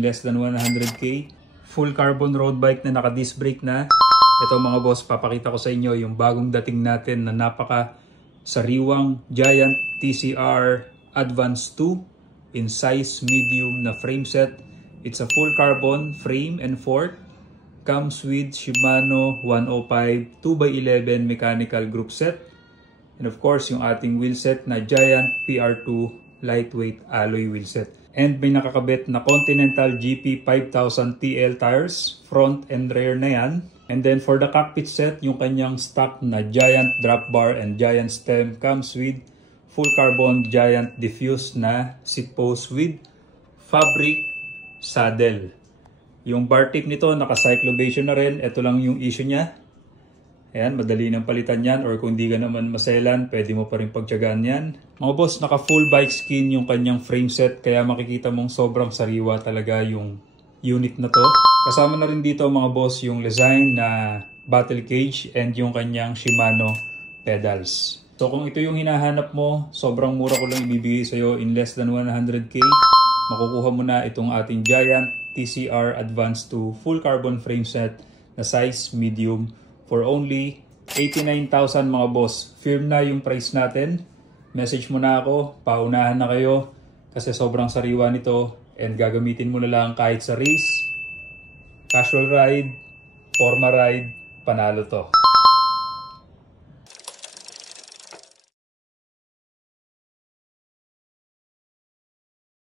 less than 100k. Full carbon road bike na naka disc brake na. Ito mga boss, papakita ko sa inyo yung bagong dating natin na napaka sariwang Giant TCR Advance 2 in size medium na frame set. It's a full carbon frame and fork. Comes with Shimano 105 2x11 mechanical group set. And of course, yung ating wheel set na Giant PR2 lightweight alloy wheel set. And may nakakabit na Continental GP 5000 TL tires, front and rear na yan. And then for the cockpit set, yung kanyang stock na Giant drop bar and Giant stem comes with full carbon Giant diffuse na seat post with fabric saddle. Yung bar tip nito, naka-cyclobation na rin. Ito lang yung issue niya. Ayan, madali nang palitan yan, or kung di ka naman maselan, pwede mo pa rin pagtyagaan yan. Mga boss, naka full bike skin yung kanyang frame set, kaya makikita mong sobrang sariwa talaga yung unit na to. Kasama na rin dito mga boss yung design na battle cage and yung kanyang Shimano pedals. So kung ito yung hinahanap mo, sobrang mura ko lang ibibigay sa'yo in less than 100k. Makukuha mo na itong ating Giant TCR Advance 2 full carbon frame set na size medium for only 89,000 mga boss. Firm na yung price natin. Message mo na ako, paunahan na kayo kasi sobrang sariwa nito and gagamitin mo na lang kahit sa race, casual ride, forma ride, panalo to.